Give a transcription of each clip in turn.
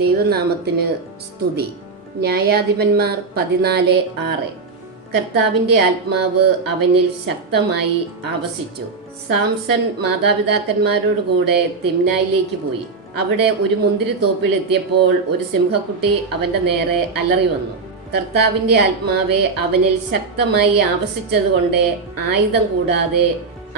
ദൈവനാമത്തിന് സ്തുതി. ന്യായാധിപന്മാർ 14:6. കർത്താവിന്റെ ആത്മാവ് അവനിൽ ശക്തമായി ആവസിച്ചു. സാംസൺ മാതാപിതാക്കന്മാരോടുകൂടെ തിമ്നായിലേക്ക് പോയി. അവിടെ ഒരു മുന്തിരിത്തോപ്പിൽ എത്തിയപ്പോൾ ഒരു സിംഹക്കുട്ടി അവന്റെ നേരെ അലറി വന്നു. കർത്താവിന്റെ ആത്മാവെ അവനിൽ ശക്തമായി ആവസിച്ചതുകൊണ്ട് ആയുധം കൂടാതെ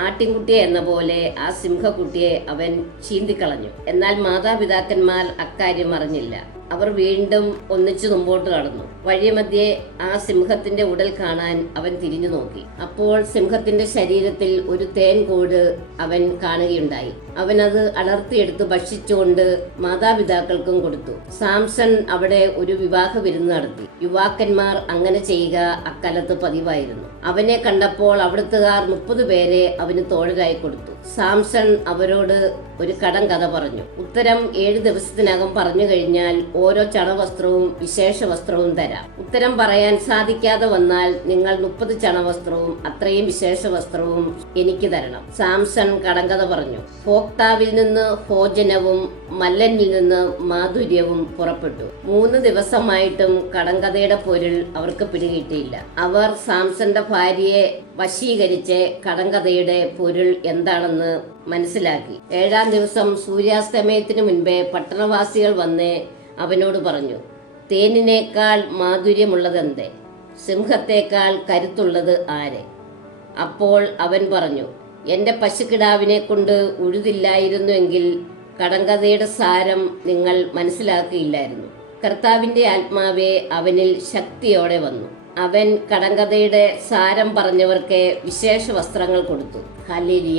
ആട്ടിൻകുട്ടിയെ എന്ന പോലെ ആ സിംഹക്കുട്ടിയെ അവൻ ചീന്തിക്കളഞ്ഞു. എന്നാൽ മാതാപിതാക്കന്മാർ അക്കാര്യം അറിഞ്ഞില്ല. അവർ വീണ്ടും ഒന്നിച്ചു മുമ്പോട്ട് കടന്നു. വഴിമധ്യേ ആ സിംഹത്തിന്റെ ഉടൽ കാണാൻ അവൻ തിരിഞ്ഞു നോക്കി. അപ്പോൾ സിംഹത്തിന്റെ ശരീരത്തിൽ ഒരു തേൻകൂട് അവൻ കാണുകയുണ്ടായി. അവൻ അത് അടർത്തിയെടുത്ത് ഭക്ഷിച്ചുകൊണ്ട് മാതാപിതാക്കൾക്കും കൊടുത്തു. സാംസൺ അവിടെ ഒരു വിവാഹ വിരുന്ന് നടത്തി. യുവാക്കന്മാർ അങ്ങനെ ചെയ്യുക അക്കാലത്ത് പതിവായിരുന്നു. അവനെ കണ്ടപ്പോൾ അവിടുത്തുകാർ 30 പേരെ അവന് തോഴരായി കൊടുത്തു. സാംസൺ അവരോട് ഒരു കടം കഥ പറഞ്ഞു. ഉത്തരം 7 ദിവസത്തിനകം പറഞ്ഞു കഴിഞ്ഞാൽ ഓരോ ചണവസ്ത്രവും വിശേഷ വസ്ത്രവും തരാം. ഉത്തരം പറയാൻ സാധിക്കാതെ വന്നാൽ നിങ്ങൾ 30 ചണവസ്ത്രവും അത്രയും വിശേഷ വസ്ത്രവും എനിക്ക് തരണം. സാംസൺ കടങ്കഥ പറഞ്ഞു. ഭോക്താവിൽ നിന്ന് ഭോജനവും മല്ലനിൽ നിന്ന് മാധുര്യവും പുറപ്പെട്ടു. 3 ദിവസമായിട്ടും കടങ്കഥയുടെ പൊരുൾ അവർക്ക് പിടികിട്ടിയില്ല. അവർ സാംസന്റെ ഭാര്യയെ വശീകരിച്ച് കടങ്കഥയുടെ പൊരുൾ എന്താണെന്ന് മനസ്സിലാക്കി. 7-ാം ദിവസം സൂര്യാസ്തമയത്തിനു മുൻപേ പട്ടണവാസികൾ വന്ന് അവനോട് പറഞ്ഞു, തേനിനേക്കാൾ മാധുര്യമുള്ളതെന്തേ? സിംഹത്തേക്കാൾ കരുത്തുള്ളത് ആരെ? അപ്പോൾ അവൻ പറഞ്ഞു, എന്റെ പശുക്കിടാവിനെ കൊണ്ട് ഉഴുതില്ലായിരുന്നുവെങ്കിൽ കടങ്കഥയുടെ സാരം നിങ്ങൾ മനസ്സിലാക്കിയില്ലായിരുന്നു. കർത്താവിന്റെ ആത്മാവെ അവനിൽ ശക്തിയോടെ വന്നു. അവൻ കടങ്കഥയുടെ സാരം പറഞ്ഞവർക്ക് വിശേഷ വസ്ത്രങ്ങൾ കൊടുത്തു. ഹല്ലേലൂയ.